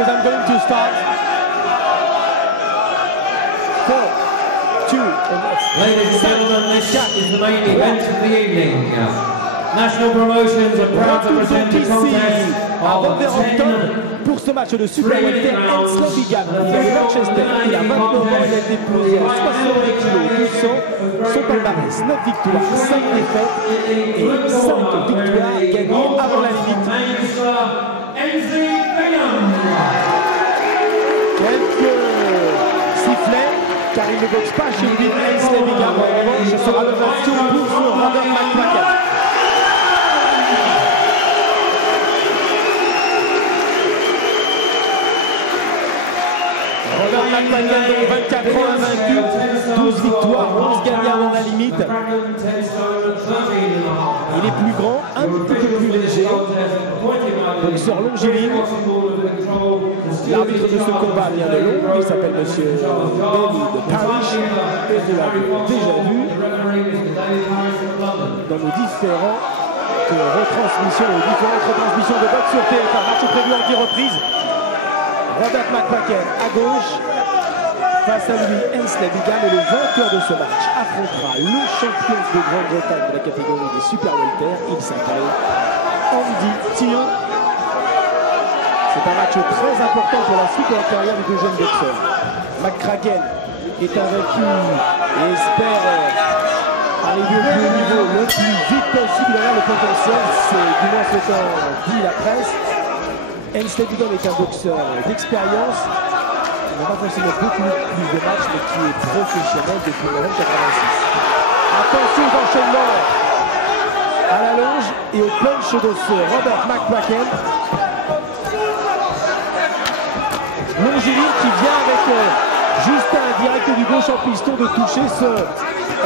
because I'm going to start. 4, 2, Ladies and gentlemen, this is the main event of the evening. National Promotions are proud to present the contest of 10 pour ce match de Super Welter, Hensley Bigam de Manchester. Il a 29 ans, il a été pesé à 70 kg 200. Son palmarès, 9 victoires, 5 défaites et 5 victoires gagnées avant la limite. Quelques sifflets, car il ne boxe pas chez lui, Hensley Bigam. En revanche, ce sera le match pour Robert McCracken. Robert McCracken, donc 24 ans invaincu, 12 victoires, 11 gagnées avant la limite. Il est plus grand, un petit peu plus léger. Boxeur longiligne. L'arbitre de ce combat vient de Londres, il s'appelle monsieur David Parrish. Et vous l'avez déjà vu dans nos différentes retransmissions, de boxe sur TF1. Match prévu en 10 reprises. Robert McCracken à gauche, face à lui Hensley Bigam, et le vainqueur de ce match affrontera le champion de Grande-Bretagne de la catégorie des Super Welter. Il s'appelle Andy Thion. C'est un match très important pour la suite de la carrière du jeune boxeur. McCracken est invaincu et espère arriver au plus haut niveau le plus vite possible. Il a le potentiel, c'est du moins ce qu'en dit la presse. Hensley Bigam est un boxeur d'expérience, qui n'a pas forcément beaucoup plus de matchs, mais qui est professionnel depuis 1986. Attention aux enchaînements à la longe et au punch de ce Robert McCracken. Longiligne qui vient avec juste un direct du gauche en piston de toucher ce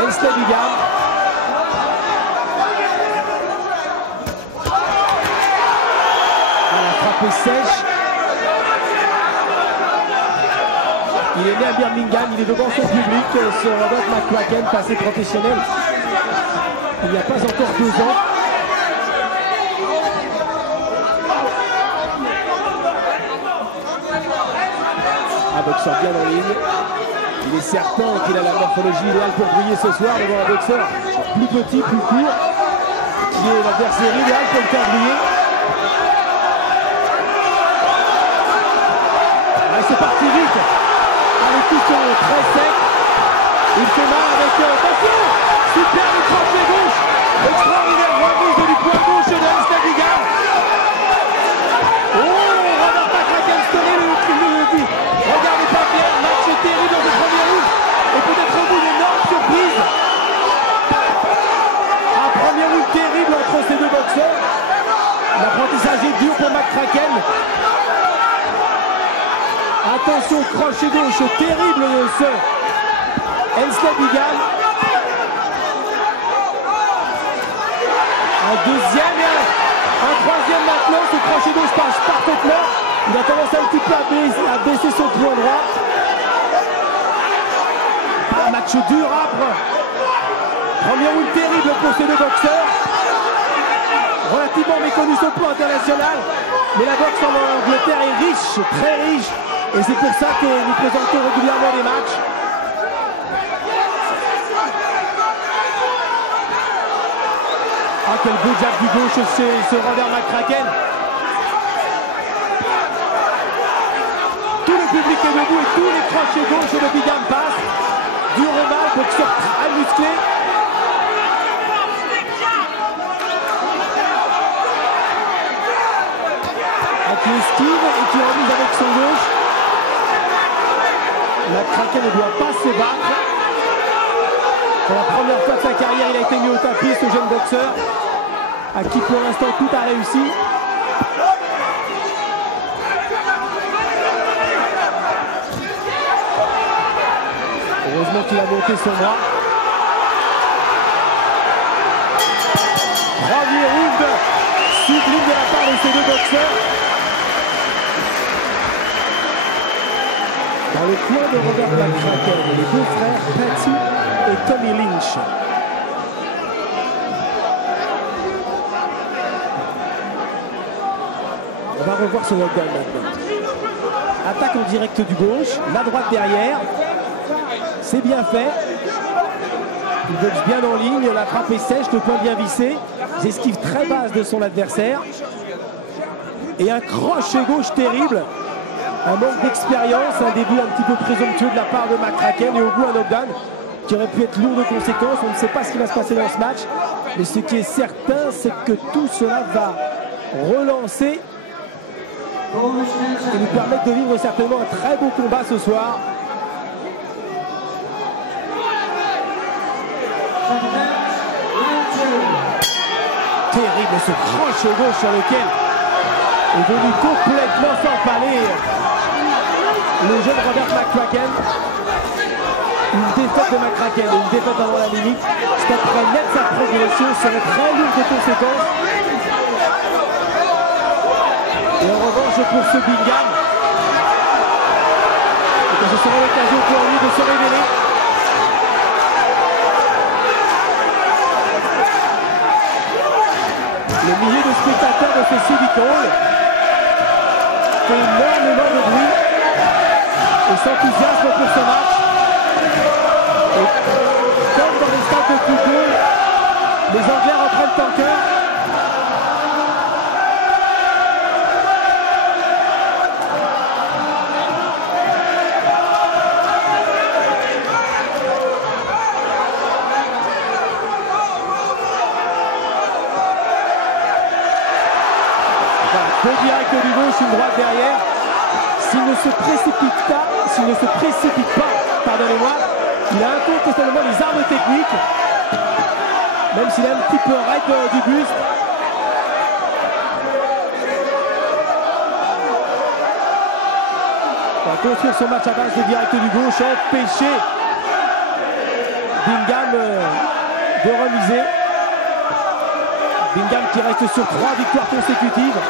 Hensley Bigam. Sèche. Il est né à Birmingham, il est devant son public, ce Robert McCracken, passé professionnel il n'y a pas encore 2 ans. Un boxeur bien en ligne. Il est certain qu'il a la morphologie idéale pour briller ce soir devant un boxeur plus petit, plus court. Il est l'adversaire idéal pour le faire briller. C'est parti vite, avec tout son très sec. Il fait mal avec attention, superbe crochet gauche, extraordinaire remise du poing gauche de Hensley Bigam. Oh, Robert McCracken le dit. Regardez pas bien, le match est terrible dans le premier round et peut-être au bout d'une énorme surprise. Un premier round terrible entre ces deux boxeurs. L'apprentissage est dur pour McCracken. Attention, crochet gauche terrible de ce Hensley Bigam. Un deuxième et un troisième maintenant. Ce crochet gauche passe parfaitement. Il a tendance un petit peu à baisser son poing droit. Un match dur, âpre. Premier round terrible pour ces deux boxeurs. Relativement méconnu sur le plan international. Mais la boxe en Angleterre est riche, très riche. Et c'est pour ça que nous présentons régulièrement les matchs. Ah, quel beau jab du gauche chez ce Robert McCracken. Tout le public est debout et tous les crochets gauche de Bigam passent. Dur et mal, boxeur très musclé. Qui esquive et qui remise avec son gauche. McCracken ne doit pas se battre. Pour la première fois de sa carrière, il a été mis au tapis, ce jeune boxeur, à qui pour l'instant tout a réussi. Heureusement qu'il a monté son bras. Premier round sublime de la part de ces deux boxeurs. Dans le coin de Robert McCracken, les deux frères Patty et Tommy Lynch. On va revoir ce knockdown maintenant. Attaque en direct du gauche, la droite derrière. C'est bien fait. Il boxe bien en ligne, la frappe est sèche, le point bien vissé. Esquive très basse de son adversaire. Et un crochet gauche terrible. Un manque d'expérience, un début un petit peu présomptueux de la part de McCracken et au bout un knockdown qui aurait pu être lourd de conséquences. On ne sait pas ce qui va se passer dans ce match. Mais ce qui est certain, c'est que tout cela va relancer et nous permettre de vivre certainement un très beau combat ce soir. Terrible ce crochet gauche sur lequel est venu complètement s'empaler le jeune Robert McCracken. Une défaite de McCracken et une défaite avant la limite stopperait net sa progression, serait très lourde de conséquences. Et en revanche pour ce Bingham, ce sera l'occasion pour lui de se révéler. Le millier de spectateurs de ce Civic Hall fait énormément de bruit et s'enthousiasme pour ce match. Et comme dans les stades de football, les Anglais reprennent en cœur. Deux directs du gauche, une droite derrière. S'il ne se précipite pas, pardonnez-moi, il a incontestablement les armes techniques, même s'il est un petit peu raide du buste. Il va construire son match à base de direct du gauche, empêcher Bingham de remiser. Bingham qui reste sur 3 victoires consécutives.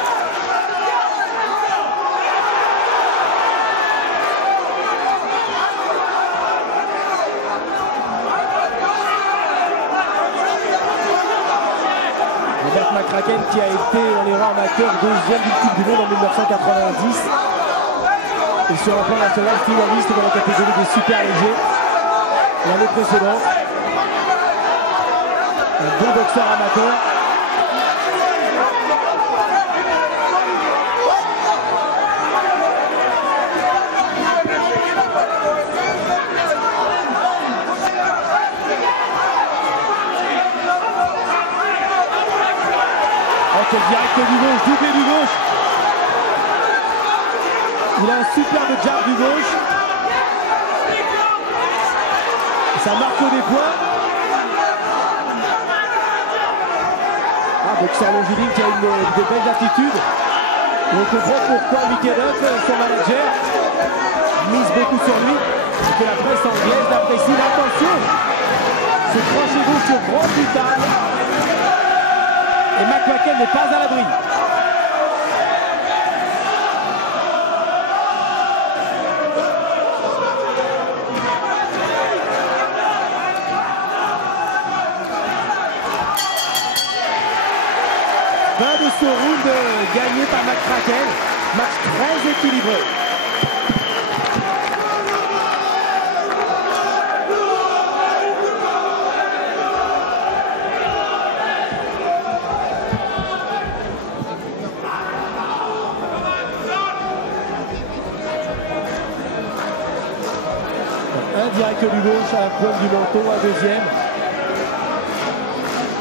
McCracken qui a été en héros amateur deuxième du Coupe du Monde en 1990 et sur un plan national finaliste dans la catégorie des super légers l'année précédente. Un bon boxeur amateur. Quel direct du gauche, doublé du gauche. Il a un superbe jab du gauche. Ça marque des points. Boxeur longiligne qui a de belles attitudes. Et on comprend pourquoi Mickey Duff, son manager, mise beaucoup sur lui. Et que la presse anglaise l'apprécie. Attention, ce crochet gauche sur grand brutal. Et McCracken n'est pas à l'abri. Fin de ce round gagné par McCracken. Match très équilibré. Un direct du gauche à la pointe du menton, un deuxième.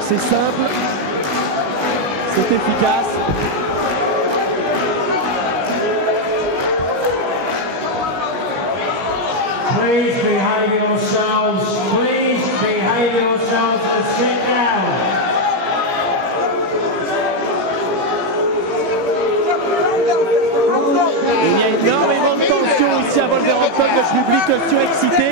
C'est simple, c'est efficace. Please behave yourselves. Please behave yourselves and sit down. Il y a énormément de tension ici à Wolverhampton, le public surexcité.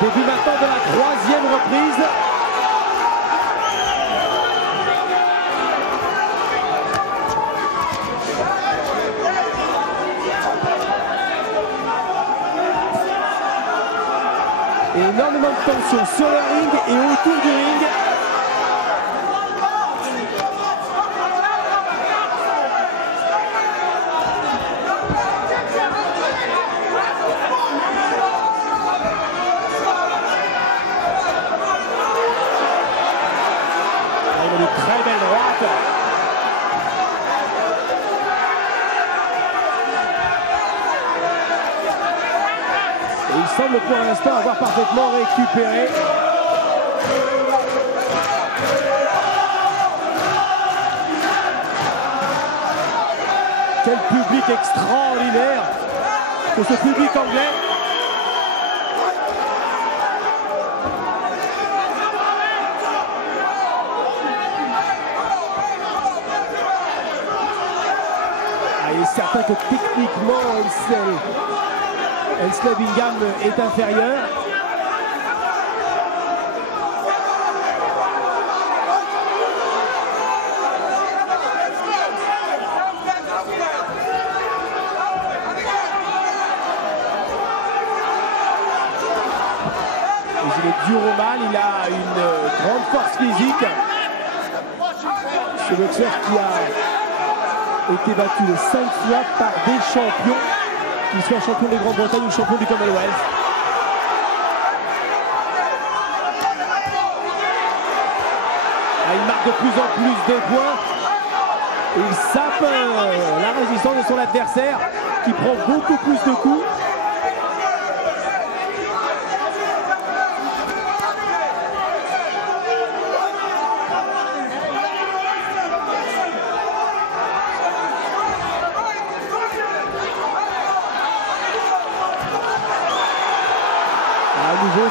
Début maintenant de la troisième reprise. Et énormément de tension sur le ring et autour du ring. semble pour l'instant avoir parfaitement récupéré. Quel public extraordinaire que ce public anglais. Il est certain que techniquement Ainsley Bingham est inférieur. Il est dur au mal, il a une grande force physique. Ce boxeur qui a été battu les 5 fois par des champions, qu'ils soient champions de Grande-Bretagne ou champions du Commonwealth. Il marque de plus en plus de points. Et il sape la résistance de son adversaire qui prend beaucoup plus de coups.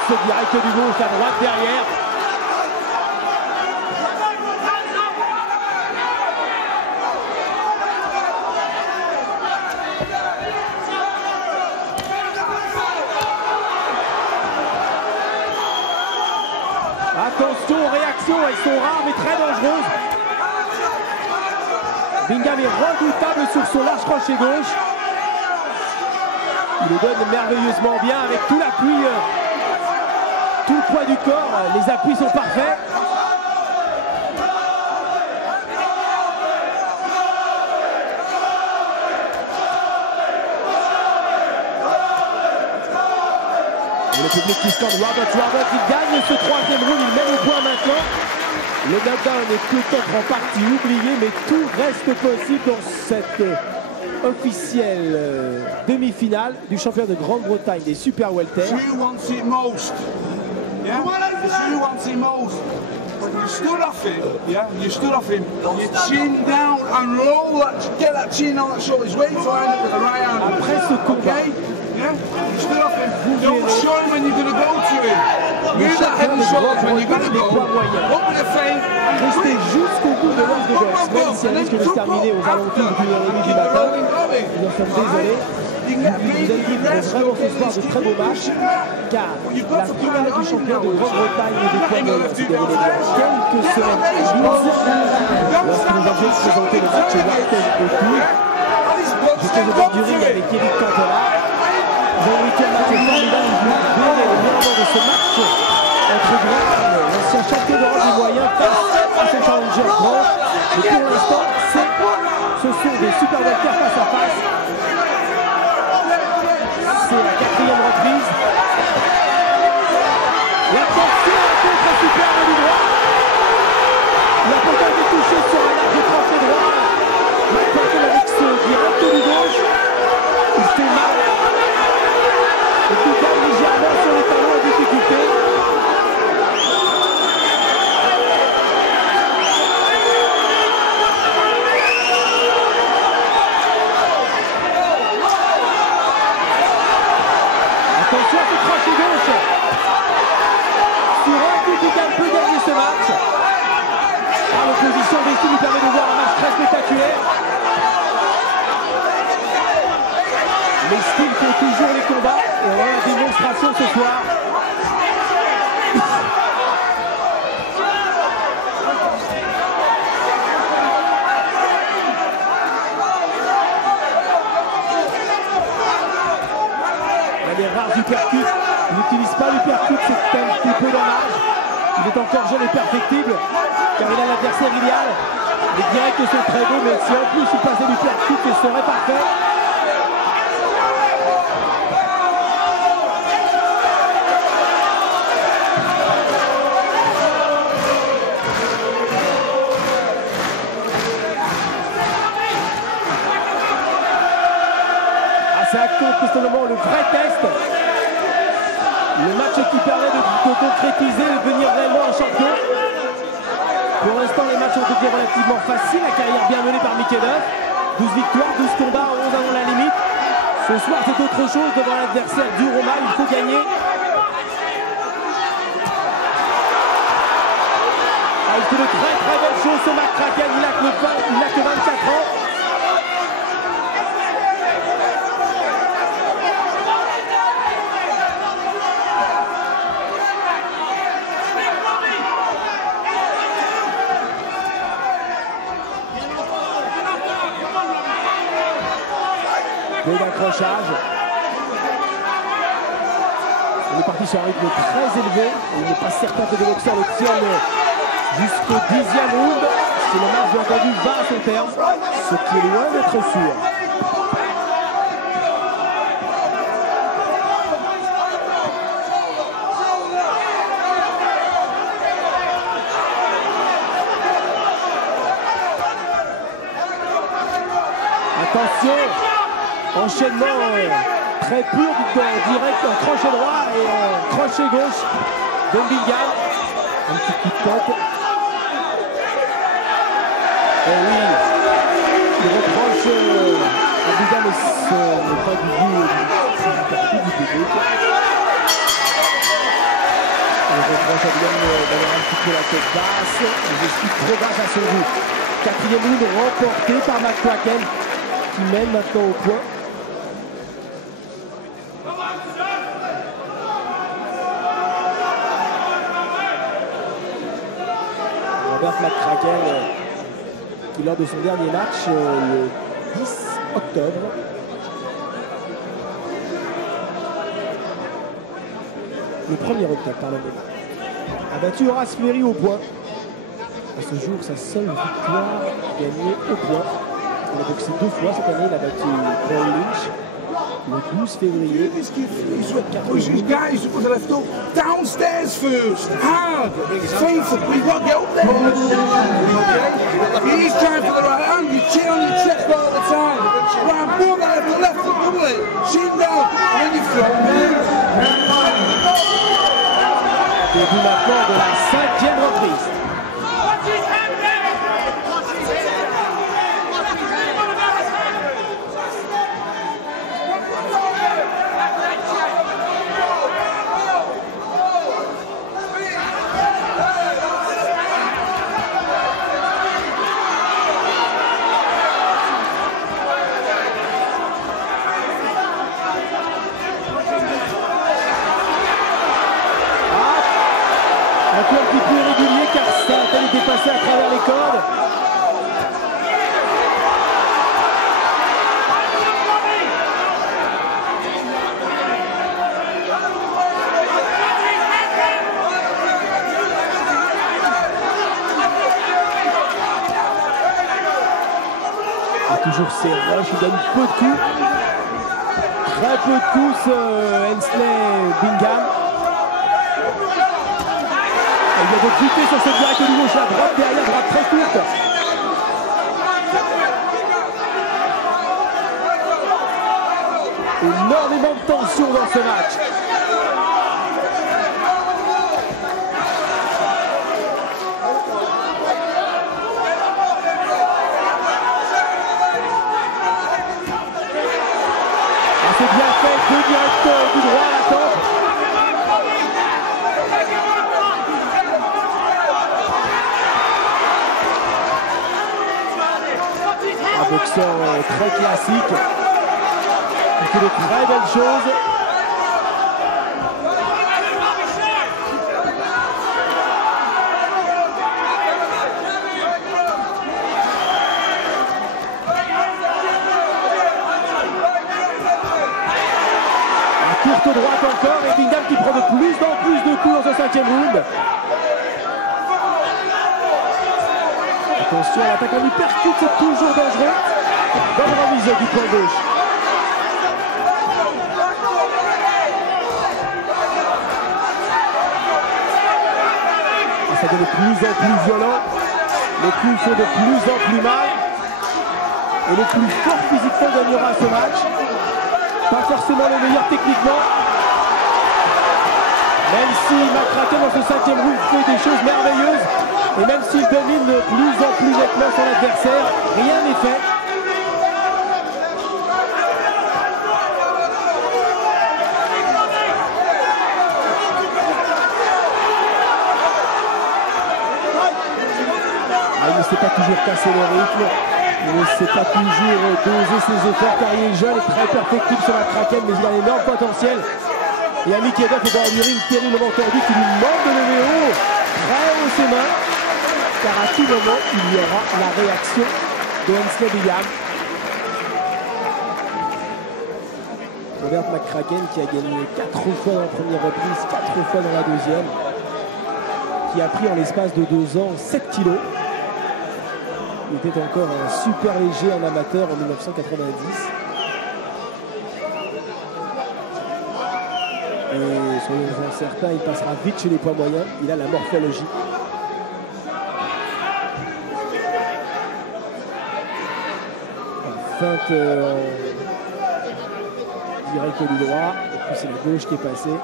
C'est direct du gauche à droite derrière. Attention aux réactions, elles sont rares mais très dangereuses. Bingham est redoutable sur son large crochet gauche. Il le donne merveilleusement bien avec tout l'appui. Tout le poids du corps, les appuis sont parfaits. Et le public qui scande Robert, il gagne ce 3e round, il mène au point maintenant. Le knockdown est peut-être en partie oublié, mais tout reste possible dans cette officielle demi-finale du championnat de Grande-Bretagne des Super Welter. Yeah, you want him most. You stood off him, yeah, you stood off him, you chin down and roll that, get that chin on that shoulder, wait till I end up with the right hand. Après ce combat, okay? Yeah, you stood off him, don't show him when you're going to go to him. Move that head and shoulders when you're going to go, open the feint, restez jusqu'au bout de l'heure de boxe, même si elle risque de se terminer aux alentours du 1h30 du matin. Nous en sommes désolés. Vous allez vivre vraiment ce soir de très beaux matchs, car la finale du championnat de Grande-Bretagne et des poids moyens s'est déroulée il y a quelques semaines à Leeds, lorsque nous avions présenté le match Wharton au Tour. J'étais au bord du ring avec Eric Cantona. Ils ont eu quel match formidable, ils ont donné le meilleur de ce match entre Graham, l'ancien champion d'Europe du moyen, face à son challenger Branch. Et pour l'instant, ce sont des super welters face à face. C'est la 4e reprise. Et attention à la contre superbe du droit. Il a pourtant été touché sur un arc de crochet droit. McQuacken avec ce direct du gauche. Il fait mal. Et il gagne légèrement sur les talons en difficulté. Attention à ce crochet gauche. Sur un coup, Bingham peut gagner ce match. L'opposition des styles lui permet de voir un match très spectaculaire. Les styles font toujours les combats. Et on a la démonstration ce soir. Les rares uppercuts, il n'utilise pas l'uppercut, c'est un petit peu dommage. Il est encore jeune et perfectible, car il a l'adversaire idéal. Les directs sont très beaux, mais si en plus il passait l'uppercut, ce serait parfait. C'est actuellement le vrai test Le match qui permet de concrétiser et de devenir réellement un champion. Pour l'instant, les matchs ont été relativement faciles. La carrière bien menée par Mickey Duff. 12 victoires, 12 combats, 11 avant la limite. Ce soir, c'est autre chose devant l'adversaire du Roma. Il faut gagner. Il fait de très belles choses, ce McCracken. Il a que 24 ans. D'accrochage. On est parti sur un rythme très élevé. Il n'est pas certain que les boxeurs l'obtiennent jusqu'au 10e round. Si le match, bien entendu, va à son terme, ce qui est loin d'être sûr. Attention! Enchaînement très pur, direct en crochet droit et en crochet gauche de Bingham. Un petit coup de tête. Et oui, il reproche à Bingham ce n'est pas du parti du public. Il reproche à Bingham d'avoir un petit peu la tête basse. Je suis trop basse à son goût. 4e round remporté par McCracken qui mène maintenant au point. Robert McCracken qui lors de son dernier match le 10 octobre le 1er octobre pardonnez-moi a battu Horace Fleury au point. À ce jour sa seule victoire gagnée au point. Il a boxé 2 fois cette année, il a battu Paul Lynch le 12 février. He's guys with the left hook downstairs first, hard, faithful. We've got to get up there. Okay? He's trying for the right hand, you chin on your chest all the time. Right, pull that left hook, double it, chin down, and then you throw. Début maintenant de la 5e reprise. Un peu un petit peu irrégulier car ça a été passé à travers les cordes. Et toujours ses rushs, il donne peu de coups. Très peu de coups Hensley Bingham. Il y a de buter sur cette direct de gauche, la droite derrière, droite très courte. Énormément de tension dans ce match. C'est bien fait, 2 directs du droit à la tempe. Un boxeur très classique, il fait de très belles choses. Un courte droite encore et Bingham qui prend de plus en plus de coups dans ce 5e round. Attention à l'attaque en hypercute, c'est toujours dangereux. Bonne remise du point gauche. Ça devient de plus en plus violent. Les coups font de plus en plus mal. Et le plus fort physiquement gagnera ce match. Pas forcément le meilleur techniquement. Même si McCracken dans ce 5e round fait des choses merveilleuses, et même s'il domine de plus en plus nettement son adversaire, rien n'est fait. Il ne sait pas toujours casser le rythme, il ne sait pas toujours doser ses efforts car il est jeune et très perfectible sur McCracken, mais il a un énorme potentiel. Et Amikedov est dans une ring terriblement tordue qui lui demande de lever haut, très haut ses mains, car à tout moment il y aura la réaction de Hensley Bingham. Robert McCracken qui a gagné 4 fois dans la première reprise, 4 fois dans la deuxième, qui a pris en l'espace de 2 ans 7 kilos. Il était encore un super léger en amateur en 1990. Et soyons-en certains, il passera vite chez les poids moyens. Il a la morphologie. Feinte direct du droit. Et puis c'est la gauche qui est passée.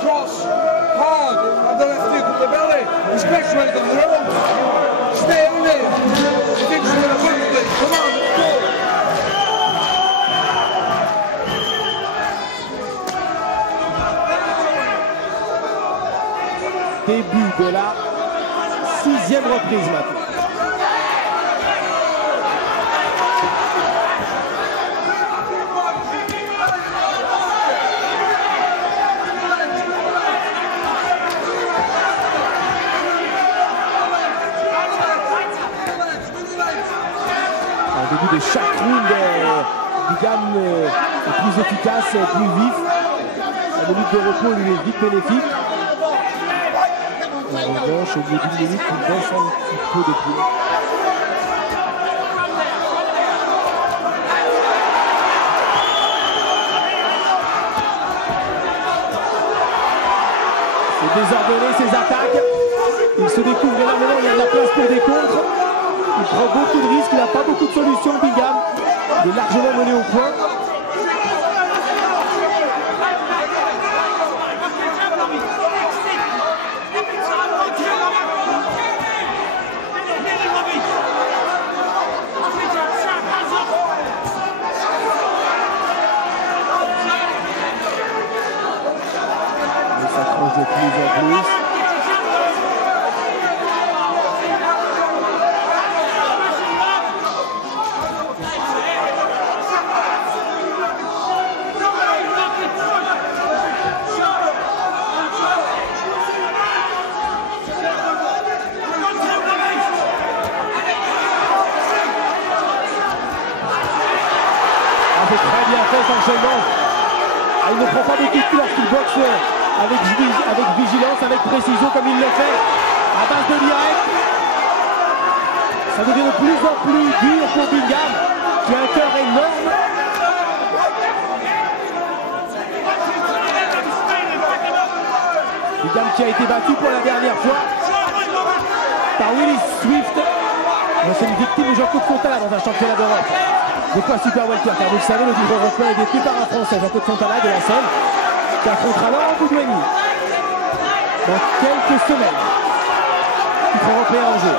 Cross, hard, and the left hook at the belly. Respect right on the road. Stay in there. He thinks he's going to win it. Come on, let's go. Début de la 6e reprise maintenant. Au début de chaque round, Bingham est plus efficace, plus vif. La minute de repos lui est vite bénéfique. En revanche, au bout d'une minute, il baisse un petit peu de pied. C'est désordonné ses attaques. Il se découvre énormément, il y a de la place pour des contres. Il prend beaucoup de risques, il n'a pas beaucoup de solutions, Bingham. Il est largement mené au point. Il s'accroche de plus en plus. C'est très bien fait cet enchaînement. Il ne prend pas beaucoup de coups lorsqu'il boxe avec vigilance, avec précision comme il le fait. À base de direct. Ça devient de plus en plus dur pour Bingham, qui a un cœur énorme. Bingham qui a été battu pour la dernière fois par Willis Swift. C'est une victime de Jean-Claude Fontana dans un championnat d'Europe. De quoi super welter, car vous le savez, le titre européen est détenu par un Français, Jean-Claude Fontana de la Seine, qui affrontera Laurent Boudouani dans quelques semaines. Titre européen en jeu.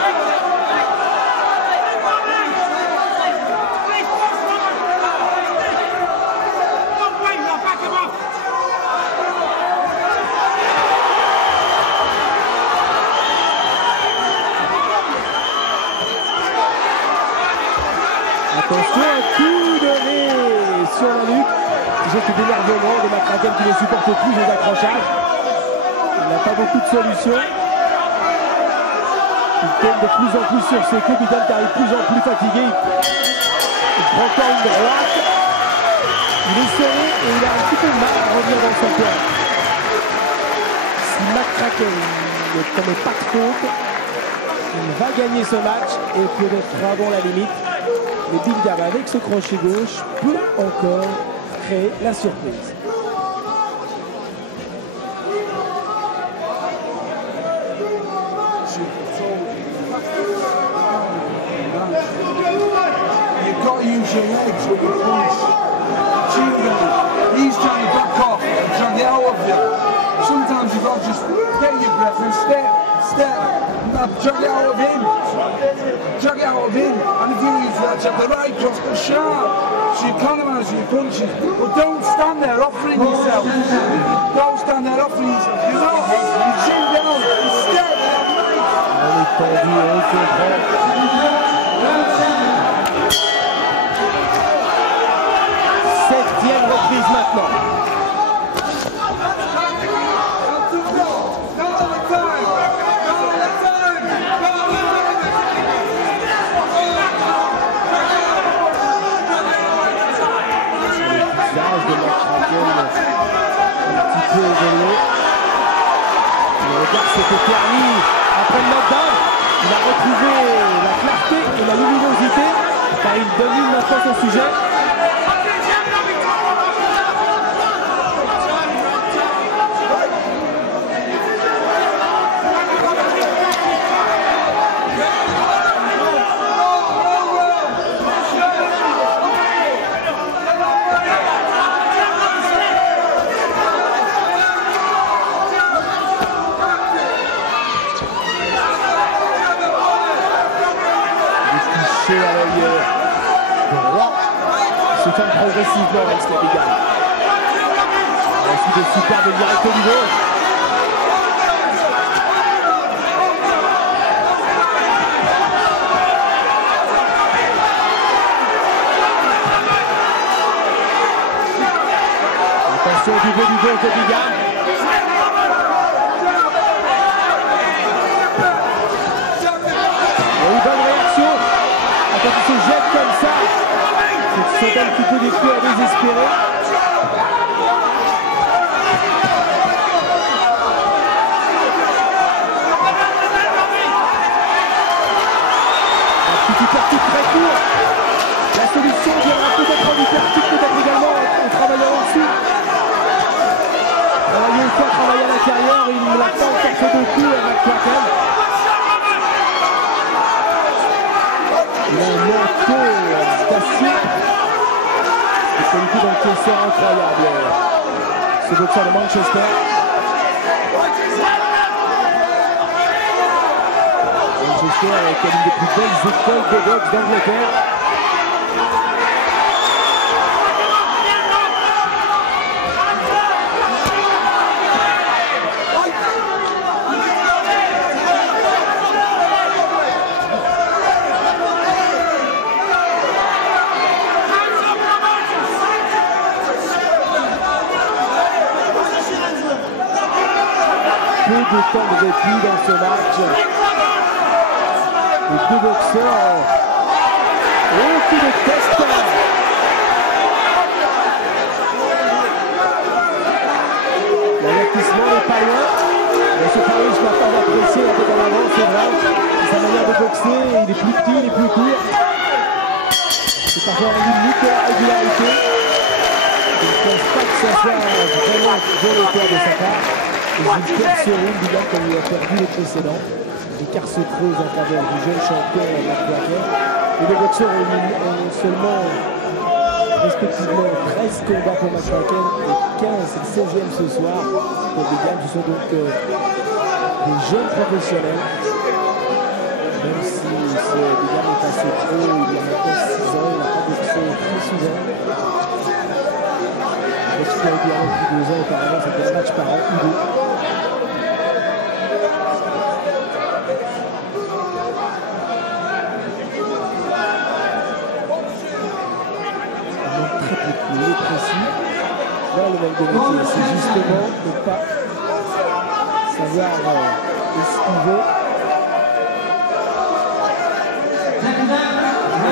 Attention, un coup donné sur la nuque. J'ai d'énervement de McCracken qui ne supporte plus les accrochages. Il n'a pas beaucoup de solutions. Il tombe de plus en plus sur ses coups. Bingham qui arrive de plus en plus fatigué. Il prend encore une droite. Il est serré et il a un petit peu de mal à revenir dans son coin. Si McCracken ne commet pas de faute, il va gagner ce match et peut-être avant la limite. Mais Bingham, avec ce crochet gauche, peut encore créer la surprise. You've got use your legs with your punch. He's trying to back off and try to get out of you. Sometimes you've got to just get your breath and step, drag it out of him. Drag it out of him. And if you use that, you have the right cross, but sharp. So you economise your punches. But don't stand there offering yourself. Don't stand there offering yourself. You're not. You chin down. You step. On est tendu et on comprend. Septième reprise maintenant. Le regard s'était permis après le knockdown. Il a retrouvé la clarté et la luminosité car il domine maintenant son sujet. À l'œil droit, se calme progressivement avec ce Labigan. Ensuite de superbe direct au niveau. Attention au niveau du dos de Labigan. Et bonne réaction. Quand il se jette comme ça, c'est un petit peu des coups à désespérer. Un petit hypertique très court. La solution viendra peut-être en hypertique, peut-être également en travaillant ensuite. Travailler une fois, travailler à l'intérieur, il n'a pas encore fait de coups à McCracken. Il a un manteau d'acier. C'est une coup d'encaisseur incroyable. Ce boxeur de Manchester. Manchester est une des plus belles écoles de boxe d'Angleterre. Peu de temps de répit dans ce match. Les deux boxeurs. Oh, coup de test. L'avertissement n'est pas loin. Mais ce Paris n'a pas apprécié la tête en avant, c'est vrai. Sa manière de boxer, il est plus petit, il est plus court. C'est parfois rendu limite de la régularité. Je ne pense pas que ça soit vraiment volontaire de sa part. Il perd ce round, Bigan, comme il a perdu les précédents. L'écart se creuse en faveur du jeune champion McCracken. Les deux boxeurs ont seulement respectivement 13 combats pour McCracken et 15 et 16e ce soir pour Bigan. Ce sont donc des jeunes professionnels. Même si Bigan est passé pro, il y a maintenant 6 ans, il n'a pas boxé très souvent. Il a régulièrement depuis 2 ans auparavant, c'était un match par an ou deux. Précis. Là, le même de métier, c'est justement ne pas savoir esquiver.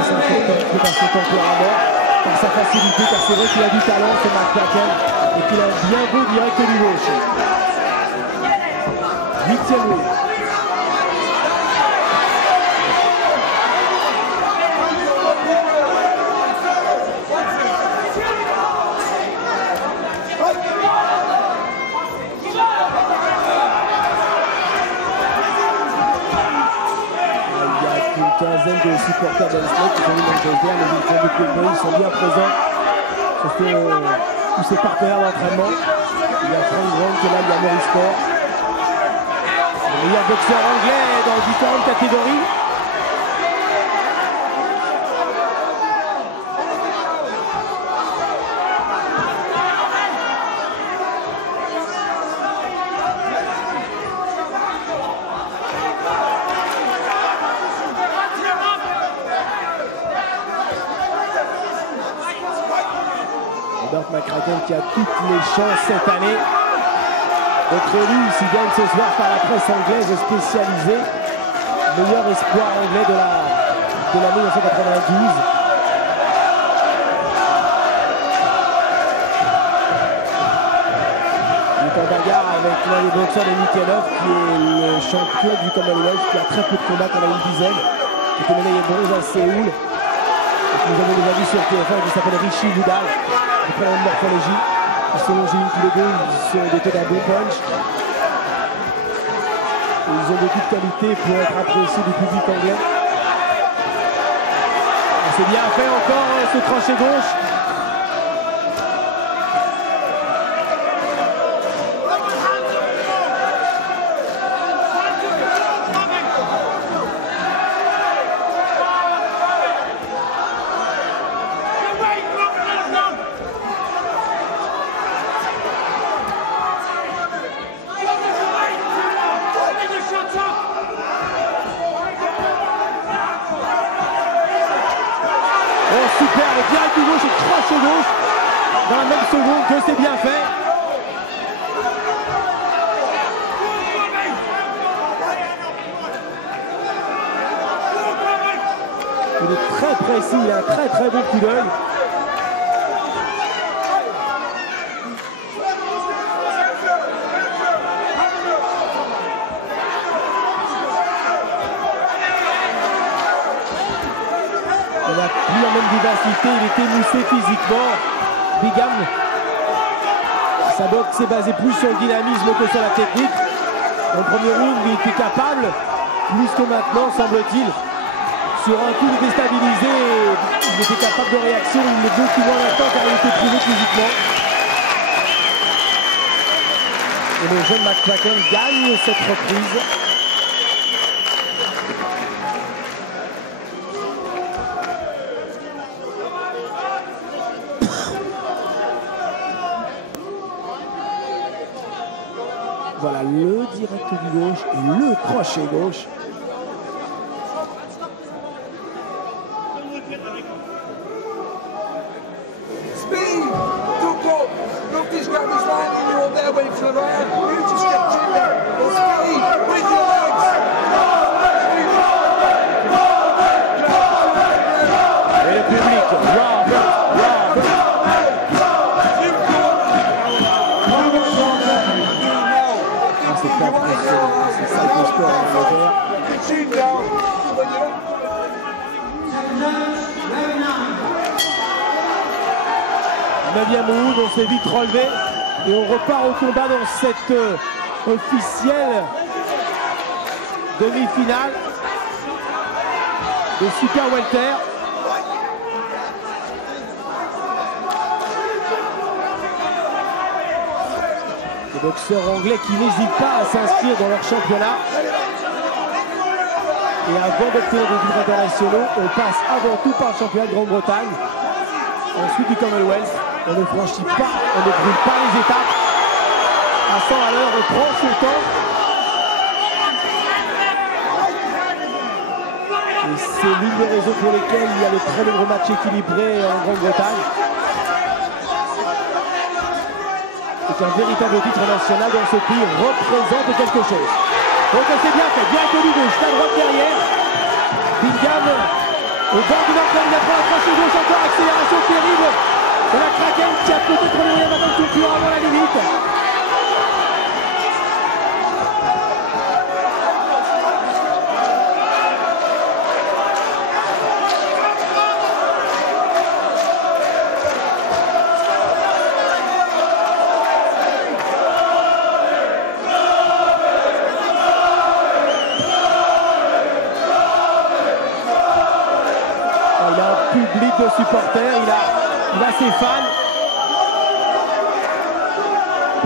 C'est important par son tempérament, par sa facilité, car c'est vrai qu'il a du talent, ce McCracken, et qu'il a un bien beau direct au niveau. 8e round. Quinzaine des supporters d'Hensley qui sont venus dans le désert, mais ils font beaucoup de bruit, ils sont bien présents. Surtout tous ses partenaires d'entraînement. Il y a Frank Brown qui est là, il y a Maurice Sport. Le meilleur boxeur anglais dans différentes catégories. Robert McCracken qui a toutes les chances cette année d'être élu, s'il gagne ce soir par la presse anglaise spécialisée, meilleur espoir anglais de l'année 1992. Il est en bagarre avec l'un des boxeurs de Nikelov qui est le champion du Commonwealth, qui a très peu de combats, qu'on a une dizaine, qui était médaillé bronze à Séoul. Et nous avons déjà vu sur TF1 qui s'appelle Richie Woodall, qui prend la même morphologie. Ils sont longiligne tous les deux, ils sont dotés d'un bon punch. Et ils ont beaucoup de qualité pour être appréciés du public anglais. C'est bien fait encore ce crochet gauche. Super, direct du gauche et crochet gauche dans la même seconde que c'est bien fait. Il est très précis, il a un très bon coup d'œil. Il n'a plus la même vivacité, il est émoussé physiquement. Bingham, sa boxe s'est basée plus sur le dynamisme que sur la technique. Dans le premier round, il était capable, plus que maintenant, semble-t-il. Sur un coup, il était stabilisé, il était capable de réaction, il est beaucoup moins longtemps car il était privé physiquement. Et le jeune McCracken gagne cette reprise. Voilà le direct du gauche et le crochet gauche. Speed! Don't go! Don't just grab his line and you're all there waiting for the right hand. You just get in there. Speed! With your legs! Et le public, Robert. C'est pas impressionnant, c'est ça le score en Angleterre. Neuvième round, on s'est vite relevé et on repart au combat dans cette officielle demi-finale de Super Welter. Les boxeurs anglais qui n'hésitent pas à s'inscrire dans leur championnat. Et avant d'obtenir des titres internationaux, on passe avant tout par le championnat de Grande-Bretagne. Ensuite du Commonwealth, on ne franchit pas, on ne brûle pas les étapes. À 100 à l'heure, on prend son temps. Et c'est l'une des raisons pour lesquelles il y a de très nombreux matchs équilibrés en Grande-Bretagne. C'est un véritable titre national dans ce pays représente quelque chose. Donc c'est bien fait, direct du gauche, à droite derrière. Bingham au bord du marqueur, il a pris un crochet gauche encore, accélération terrible. Et la Kraken qui a peut-être le moyen d'attendre tout plus avant la limite. public, de supporters, il a ses fans.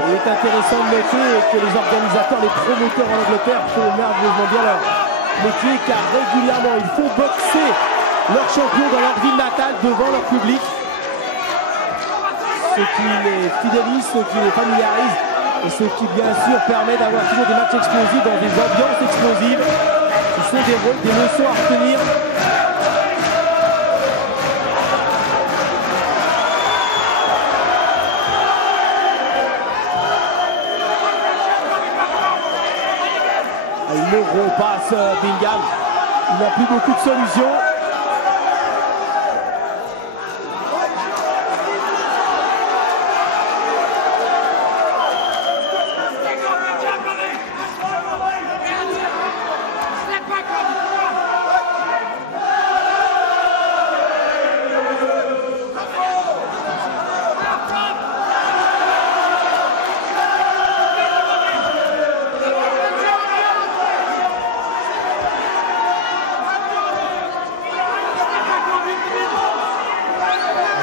Il est intéressant de noter que les organisateurs, les promoteurs en Angleterre font merveilleusement bien leur métier, car régulièrement ils font boxer leurs champions dans leur ville natale devant leur public. Ce qui les fidélise, ce qui les familiarise et ce qui bien sûr permet d'avoir toujours des matchs explosifs dans des ambiances explosives. Ce sont des leçons à retenir. Il le repasse Bingham. Il n'a plus beaucoup de solutions.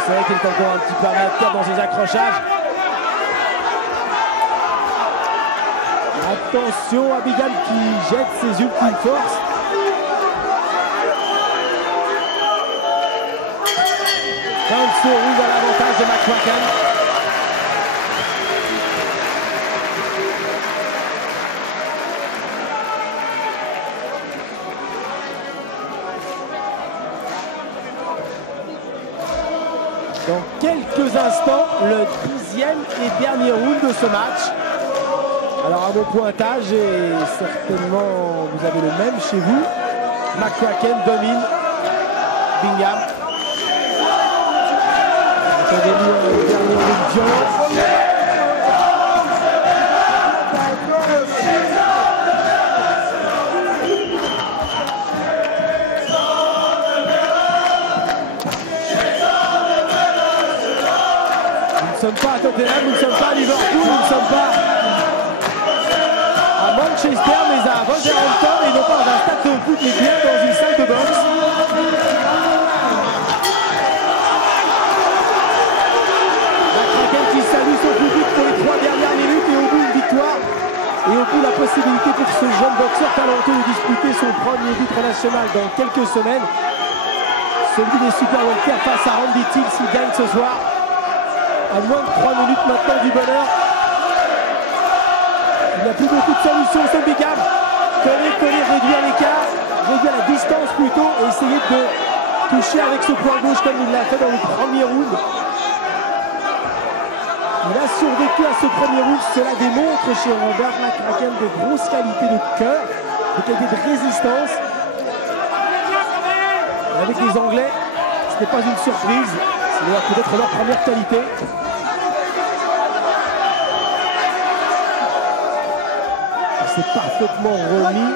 C'est vrai qu'il est encore un petit peu amateur dans ses accrochages. Attention à Bingham qui jette ses ultimes forces. Se roule à l'avantage de McCracken. Dans quelques instants, le 10e et dernier round de ce match. Alors à mon pointage, et certainement vous avez le même chez vous, McCracken domine Bingham. Attendez-nous un dernier round violent. Nous ne sommes pas à Tottenham, nous ne sommes pas à Liverpool, nous ne sommes pas à Manchester, mais à Wolverhampton, et non pas dans un stade de foot, mais bien dans une salle de boxe. McCracken qui salue son public pour les 3 dernières minutes, et au bout une victoire, et au bout la possibilité pour ce jeune boxeur talentueux de disputer son premier titre national dans quelques semaines. Celui des Super Welter face à Randy Till s'il gagne ce soir. À moins de 3 minutes maintenant du bonheur. Il n'y a plus beaucoup de solutions, c'est Bingham. Coller, réduire l'écart, réduire la distance plutôt, et essayer de toucher avec ce poing gauche comme il l'a fait dans le premier round. Il a survécu à ce premier round, cela démontre chez Robert McCracken de grosses qualités de cœur, de qualités de résistance. Et avec les Anglais, ce n'est pas une surprise. C'est peut-être leur première qualité. Il s'est parfaitement remis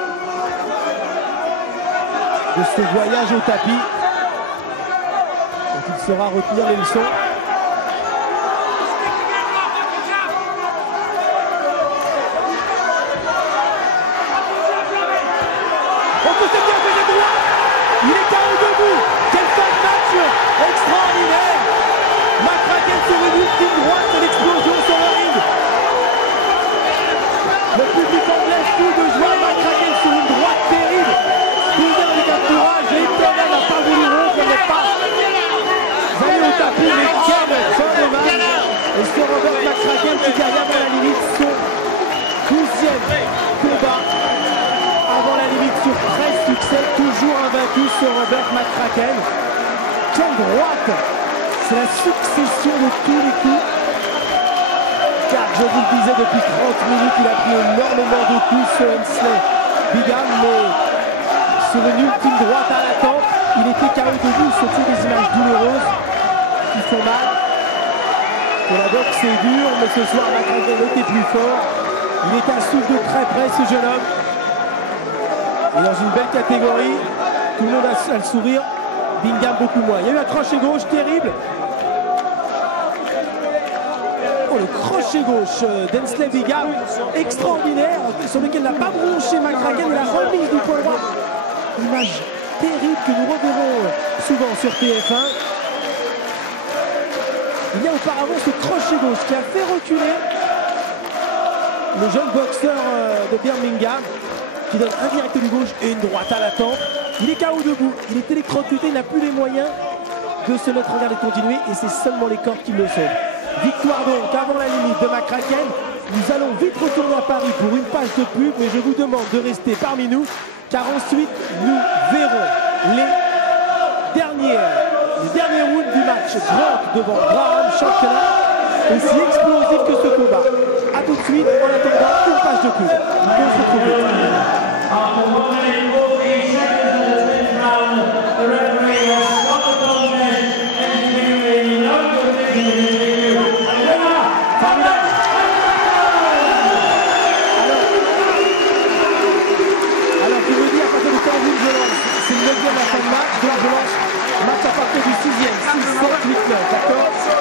de ce voyage au tapis. Donc il saura retenir les leçons. On peut se dire que c'est droit. Il est KO debout. Quel fin de match extraordinaire. McCracken sur une ultime droite de l'explosion sur le ring. Le public anglais fou de joie. McCracken sur une droite terrible. Bingham avec un courage éternel, n'a pas voulu rompre, il n'est pas allé au tapis, mais quel fin de match. Et c'est Robert McCracken qui gagne avant la limite son 12e combat. Avant la limite sur 13 succès, toujours invaincu sur Robert McCracken. Quelle droite! C'est la succession de tous les coups. Car je vous le disais, depuis 30 minutes, il a pris énormément de coups sur Hensley Bingham, mais sur une ultime droite à la tempe, il était KO debout. Ce sont des images douloureuses qui font mal. Pour la boxe, c'est dur, mais ce soir, McCracken était plus fort. Il est à souffle de très près, ce jeune homme. Et dans une belle catégorie, tout le monde a le sourire. Bingham beaucoup moins. Il y a eu un crochet gauche terrible. Oh, le crochet gauche d'Hensley Bingham, extraordinaire, sur lequel n'a pas bronché McCracken, et la remise du poing droit. Image terrible que nous reverrons souvent sur TF1. Il y a auparavant ce crochet gauche qui a fait reculer le jeune boxeur de Birmingham, qui donne un direct du gauche et une droite à la tempe. Il est KO debout, il est électrocuté, il n'a plus les moyens de se mettre en garde et de continuer, et c'est seulement les cordes qui le sauvent. Victoire donc avant la limite de McCracken. Nous allons vite retourner à Paris pour une page de pub, mais je vous demande de rester parmi nous, car ensuite nous verrons les derniers rounds du match. Grant devant Graham, championnat aussi explosif que ce combat. A tout de suite, en attendant une page de pub. On se retrouve vite. After 1 minute 14 seconds of the 10th round, the referee has stopped the contest and declared the no decision to Alors, tu me dis à partir de quel round je lance? C'est le 9e à fin de match, donc je lance match à partir du 6e, 6, 7, 8, 9, d'accord?